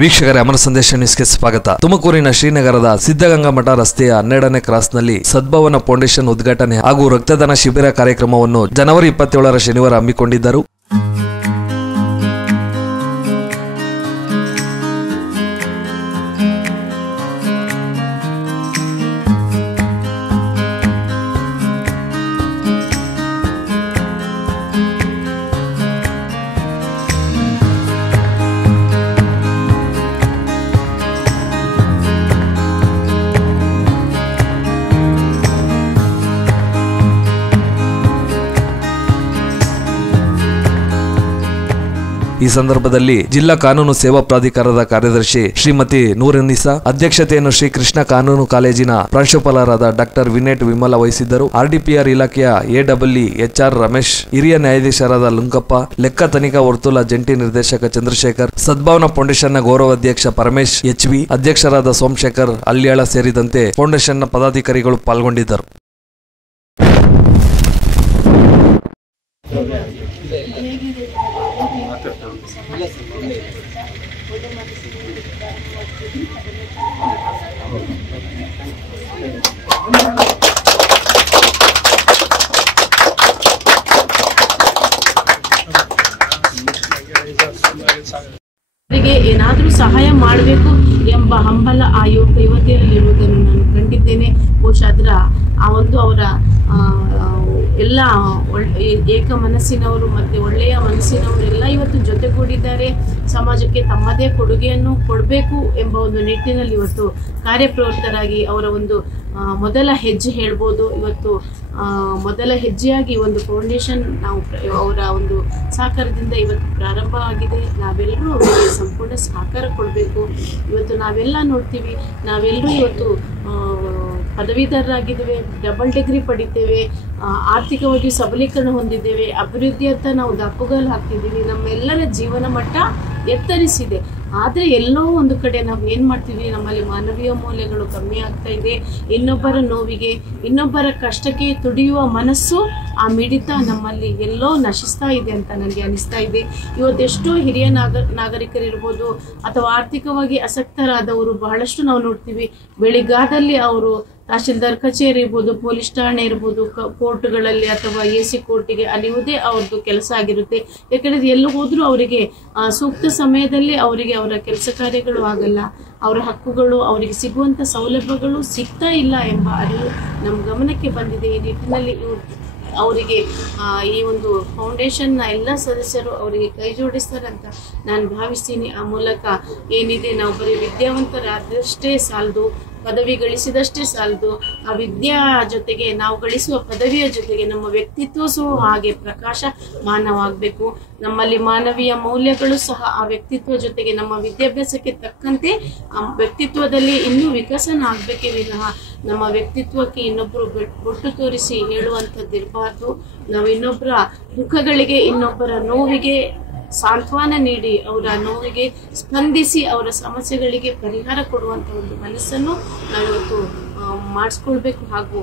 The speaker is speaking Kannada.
ವೀಕ್ಷಕರೇ, ಅಮರ ಸಂದೇಶ ನ್ಯೂಸ್ಗೆ ಸ್ವಾಗತ. ತುಮಕೂರಿನ ಶ್ರೀನಗರದ ಸಿದ್ಧಗಂಗಾ ಮಠ ರಸ್ತೆಯ 12ನೇ ಕ್ರಾಸ್ನಲ್ಲಿ ಸದ್ಭಾವನಾ ಫೌಂಡೇಶನ್ ಉದ್ಘಾಟನೆ ಹಾಗೂ ರಕ್ತದಾನ ಶಿಬಿರ ಕಾರ್ಯಕ್ರಮವನ್ನು ಜನವರಿ 27ರ ಶನಿವಾರ ಹಮ್ಮಿಕೊಂಡಿದ್ದರು. ಈ ಸಂದರ್ಭದಲ್ಲಿ ಜಿಲ್ಲಾ ಕಾನೂನು ಸೇವಾ ಪ್ರಾಧಿಕಾರದ ಕಾರ್ಯದರ್ಶಿ ಶ್ರೀಮತಿ ನೂರುನ್ನಿಸಾ, ಅಧ್ಯಕ್ಷತೆಯನ್ನು ಶ್ರೀ ಕೃಷ್ಣ ಕಾನೂನು ಕಾಲೇಜಿನ ಪ್ರಾಂಶುಪಾಲರಾದ ಡಾಕ್ಟರ್ ವಿನೇಟ್ ವಿಮಲ ವಹಿಸಿದ್ದರು. RDPR ಇಲಾಖೆಯ AEE HR ರಮೇಶ್, ಹಿರಿಯ ನ್ಯಾಯಾಧೀಶರಾದ ಲುಂಕಪ್ಪ, ಲೆಕ್ಕ ತನಿಖಾ ವರ್ತುಲ ಜಂಟಿ ನಿರ್ದೇಶಕ ಚಂದ್ರಶೇಖರ್, ಸದ್ಭಾವನಾ ಫೌಂಡೇಶನ್ನ ಗೌರವಾಧ್ಯಕ್ಷ ಪರಮೇಶ್ HV, ಅಧ್ಯಕ್ಷರಾದ ಸೋಮಶೇಖರ್ ಅಲ್ಯಾಳ ಸೇರಿದಂತೆ ಫೌಂಡೇಶನ್ನ ಪದಾಧಿಕಾರಿಗಳು ಪಾಲ್ಗೊಂಡಿದ್ದರು. ಏನಾದರೂ ಸಹಾಯ ಮಾಡಬೇಕು ಎಂಬ ಹಂಬಲ ಆ ಯುವತಿಯರಲ್ಲಿರುವುದನ್ನು ನಾನು ಕಂಡಿದ್ದೇನೆ. ಬಹುಶಃ ಅವರ ಎಲ್ಲ ಏಕ ಮನಸ್ಸಿನವರು ಮತ್ತು ಒಳ್ಳೆಯ ಮನಸ್ಸಿನವರು ಎಲ್ಲ ಇವತ್ತು ಜೊತೆಗೂಡಿದ್ದಾರೆ. ಸಮಾಜಕ್ಕೆ ತಮ್ಮದೇ ಕೊಡುಗೆಯನ್ನು ಕೊಡಬೇಕು ಎಂಬ ಒಂದು ನಿಟ್ಟಿನಲ್ಲಿ ಇವತ್ತು ಕಾರ್ಯಪ್ರವೃತ್ತರಾಗಿ ಅವರ ಒಂದು ಮೊದಲ ಹೆಜ್ಜೆ ಹೇಳ್ಬೋದು. ಇವತ್ತು ಮೊದಲ ಹೆಜ್ಜೆಯಾಗಿ ಒಂದು ಫೌಂಡೇಶನ್ ನಾವು ಅವರ ಒಂದು ಸಹಕಾರದಿಂದ ಇವತ್ತು ಪ್ರಾರಂಭ ಆಗಿದೆ. ನಾವೆಲ್ಲರೂ ಅವರಿಗೆ ಸಂಪೂರ್ಣ ಸಹಕಾರ ಕೊಡಬೇಕು. ಇವತ್ತು ನಾವೆಲ್ಲ ನೋಡ್ತೀವಿ, ನಾವೆಲ್ಲರೂ ಇವತ್ತು ಪದವೀಧರರಾಗಿದ್ದೇವೆ, ಡಬಲ್ ಡಿಗ್ರಿ ಪಡಿತೇವೆ, ಆರ್ಥಿಕವಾಗಿ ಸಬಲೀಕರಣ ಹೊಂದಿದ್ದೇವೆ, ಅಭಿವೃದ್ಧಿಯತ್ತ ನಾವು ದಾಪುಗಾಲು ಹಾಕ್ತಿದ್ದೀವಿ, ನಮ್ಮೆಲ್ಲರ ಜೀವನ ಮಟ್ಟ ಎತ್ತರಿಸಿದೆ. ಆದರೆ ಎಲ್ಲೋ ಒಂದು ಕಡೆ ನಾವು ಏನು ಮಾಡ್ತೀವಿ, ನಮ್ಮಲ್ಲಿ ಮಾನವೀಯ ಮೌಲ್ಯಗಳು ಕಮ್ಮಿ ಆಗ್ತಾ ಇದೆ. ಇನ್ನೊಬ್ಬರ ನೋವಿಗೆ, ಇನ್ನೊಬ್ಬರ ಕಷ್ಟಕ್ಕೆ ತುಡಿಯುವ ಮನಸ್ಸು, ಆ ಮಿಡಿತ ನಮ್ಮಲ್ಲಿ ಎಲ್ಲೋ ನಶಿಸ್ತಾ ಇದೆ ಅಂತ ನನಗೆ ಅನಿಸ್ತಾ ಇದೆ. ಇವತ್ತೆಷ್ಟೋ ಹಿರಿಯ ನಾಗರಿಕರಿರ್ಬೋದು ಅಥವಾ ಆರ್ಥಿಕವಾಗಿ ಆಸಕ್ತರಾದವರು ಬಹಳಷ್ಟು ನಾವು ನೋಡ್ತೀವಿ. ಬೆಳಿಗ್ಗಾದಲ್ಲಿ ಅವರು ತಹಶೀಲ್ದಾರ್ ಕಚೇರಿ ಇರ್ಬೋದು, ಪೊಲೀಸ್ ಠಾಣೆ ಇರ್ಬೋದು, ಕೋರ್ಟ್ಗಳಲ್ಲಿ ಅಥವಾ AC ಕೋರ್ಟಿಗೆ ಅಲಿಯುವುದೇ ಅವ್ರದ್ದು ಕೆಲಸ ಆಗಿರುತ್ತೆ. ಯಾಕಂದರೆ ಎಲ್ಲೂ ಹೋದರೂ ಅವರಿಗೆ ಸೂಕ್ತ ಸಮಯದಲ್ಲಿ ಅವರಿಗೆ ಅವರ ಕೆಲಸ ಕಾರ್ಯಗಳು ಆಗಲ್ಲ, ಅವರ ಹಕ್ಕುಗಳು, ಅವರಿಗೆ ಸಿಗುವಂಥ ಸೌಲಭ್ಯಗಳು ಸಿಗ್ತಾ ಇಲ್ಲ ಎಂಬ ಅರಿವು ನಮ್ಮ ಗಮನಕ್ಕೆ ಬಂದಿದೆ. ಈ ನಿಟ್ಟಿನಲ್ಲಿ ಅವರಿಗೆ ಈ ಒಂದು ಫೌಂಡೇಶನ್ನ ಎಲ್ಲ ಸದಸ್ಯರು ಅವರಿಗೆ ಕೈ ಜೋಡಿಸ್ತಾರೆ ಅಂತ ನಾನು ಭಾವಿಸ್ತೀನಿ. ಆ ಮೂಲಕ ಏನಿದೆ, ನಾವು ಬರೀ ವಿದ್ಯಾವಂತರಾದಷ್ಟೇ ಸಾಲದು, ಪದವಿ ಗಳಿಸಿದಷ್ಟೇ ಸಾಲದು. ಆ ವಿದ್ಯಾ ಜೊತೆಗೆ ನಾವು ಗಳಿಸುವ ಪದವಿಯ ಜೊತೆಗೆ ನಮ್ಮ ವ್ಯಕ್ತಿತ್ವ ಸಹ ಹಾಗೆ ಪ್ರಕಾಶಮಾನವಾಗಬೇಕು. ನಮ್ಮಲ್ಲಿ ಮಾನವೀಯ ಮೌಲ್ಯಗಳು ಸಹ ಆ ವ್ಯಕ್ತಿತ್ವ ಜೊತೆಗೆ ನಮ್ಮ ವಿದ್ಯಾಭ್ಯಾಸಕ್ಕೆ ತಕ್ಕಂತೆ ಆ ವ್ಯಕ್ತಿತ್ವದಲ್ಲಿ ಇನ್ನೂ ವಿಕಸನ ಆಗಬೇಕೇ ವಿನಃ ನಮ್ಮ ವ್ಯಕ್ತಿತ್ವಕ್ಕೆ ಇನ್ನೊಬ್ಬರು ಬೊಟ್ಟು ತೋರಿಸಿ ಹೇಳುವಂಥದ್ದು ಇರಬಾರ್ದು. ನಾವು ಇನ್ನೊಬ್ಬರ ದುಃಖಗಳಿಗೆ, ಇನ್ನೊಬ್ಬರ ನೋವಿಗೆ ಸಾಂತ್ವನ ನೀಡಿ, ಅವರ ನೋವಿಗೆ ಸ್ಪಂದಿಸಿ, ಅವರ ಸಮಸ್ಯೆಗಳಿಗೆ ಪರಿಹಾರ ಕೊಡುವಂಥ ಒಂದು ಮನಸ್ಸನ್ನು ನಾವಿವತ್ತು ಮಾಡಿಸ್ಕೊಳ್ಬೇಕು. ಹಾಗೂ